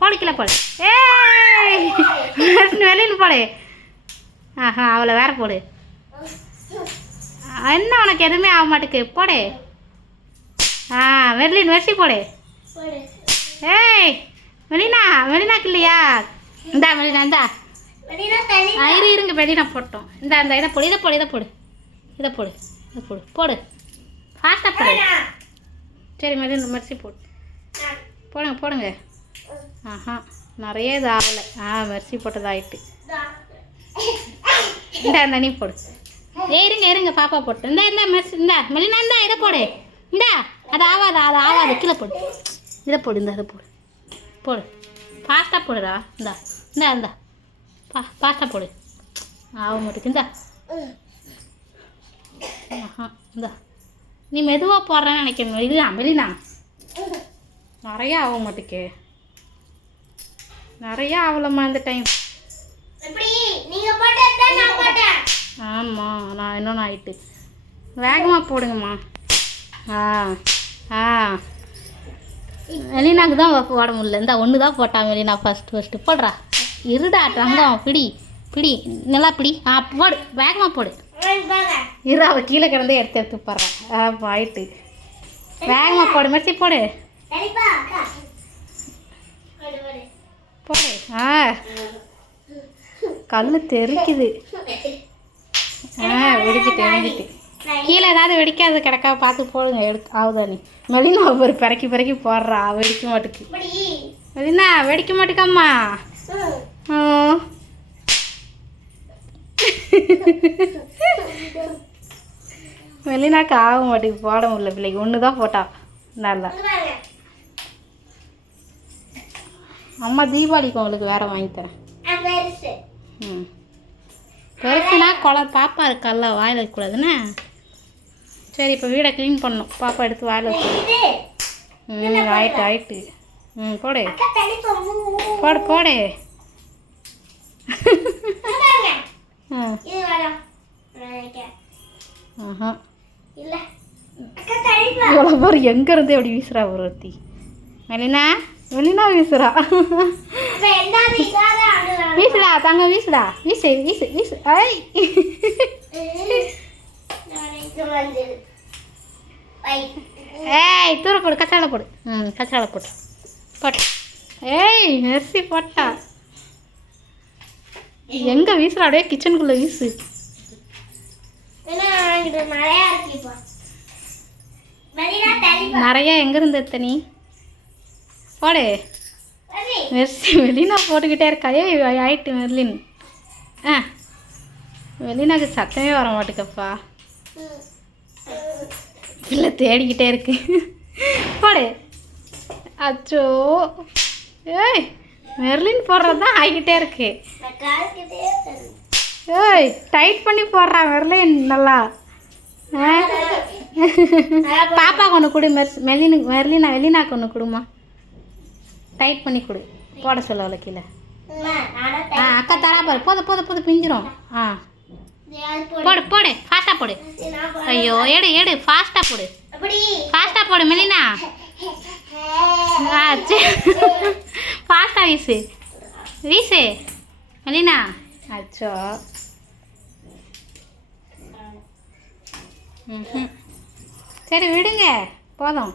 போடு கீழே போடு. ஏய் வெளியில் போடு. ஆஹா அவளை வேற போடு. என்ன உனக்கு எதுவுமே ஆக மாட்டேக்கு. போடு. மெர்லின் வெர்சி போடு. ஏய் மெலினாக்கு இல்லையா? இந்தா மெலினா இந்தா இருங்க மெலினா போட்டோம். இந்த இதை போடு இதை போடு போடு ஃபாஸ்ட்டாக போடு. சரி மெர்சி போடுங்க. ஆஹா நிறைய இது ஆகலை. மெர்சி போட்டதாகிட்டு. இந்த நீ போடு. இருங்க பாப்பா போட்டு. இந்த மெர்சி மெலினா இதை போடு. அது ஆகாது கீழே போடு. இதை போடு. அதை போடு ஃபாஸ்ட்டாக போடுடா. இந்தா ஃபாஸ்ட்டாக போடு. ஆக மாட்டேங்குது. இந்தா நீ மெதுவாக போடுறேன்னு நினைக்கிறேன். இதுதான் மெலினா நிறையா ஆக மாட்டேக்கு. நிறையா ஆகலம்மா இந்த டைம். ஆமாம் நான் இன்னொன்று ஆயிட்டு. வேகமாக போடுங்கம்மா. மெலினாக்கு தான் போட முடியல. இந்த ஒன்று தான் போட்டான் மெலினா ஃபஸ்ட்டு போடுறா. இருடா தங்கம் பிடி நல்லா பிடி. போடு வேகமாக போடு. அவள் கீழே கிடந்தே எடுத்து போடுறான். ஆயிட்டு வேகமாக போடு. மெர்சி போடு. போடு. கல் தெரிக்குது. வெடிக்கிட்டு கீழே ஏதாவது வெடிக்காது கிடக்கா பார்த்து போடுங்க. ஆகுதா நீ மெலினா ஒரு பிறக்கி போடுறா. வெடிக்க மாட்டுக்கு. மெலினா வெடிக்க மாட்டுக்காம்மா. மெலினாக்கு ஆக மாட்டேங்குது. போட முடியல பிள்ளைக்கு. ஒன்று தான் போட்டா நல்லா. அம்மா தீபாவளிக்கு உங்களுக்கு வேறு வாங்கித்தரேன். பெருசுனா பாப்பா இருக்கல்ல வாயில் வைக்கக்கூடாதுன்னு. சரி இப்போ வீடை க்ளீன் பண்ணணும். பாப்பா எடுத்து வாயில் வச்சு. ஆயிட்டு போடு இவ்வளோ பேர் எங்கேருந்து எப்படி வீசுறா ஒருத்தி. மெலினா வீசுறா. வீசுடா தங்க வீசுடா. வீசு. ஏய் தூர போடு. கச்சாலை போடு. கச்சாலை போடு. ஏய் மெர்சி போட்டா. எங்கே வீசுறா? அப்படியே கிச்சனுக்குள்ளே வீசு. நிறையா எங்கேருந்து எத்தனி போடு. மெர்சி மெலினா போட்டுக்கிட்டே இருக்கா. ஆயிட்டு மெர்லின். மெலினாக்கு சத்தமே வர மாட்டேக்கப்பா. இல்லை தேடிக்கிட்டே இருக்கு. போடு. அச்சோ ஏய் மெர்லின் போடுறது தான் ஆகிக்கிட்டே இருக்கு. ஏய் டைட் பண்ணி போடுறா மெர்லின் நல்லா. பாப்பாவுக்கு ஒன்று கொடு. மெலினாக்கு ஒன்று கொடுமா. டைட் பண்ணி கொடு. போட சொல்ல அவளை கீழே. அக்கா தரா பாரு. போத பிஞ்சிரும். போடு ஃபாஸ்ட்டாக போடு. ஐயோ எடு ஃபாஸ்ட்டாக போடு மெலினா. ஃபாஸ்ட்டாக வீசு மெலினா. அச்சோ சரி விடுங்க போதும்.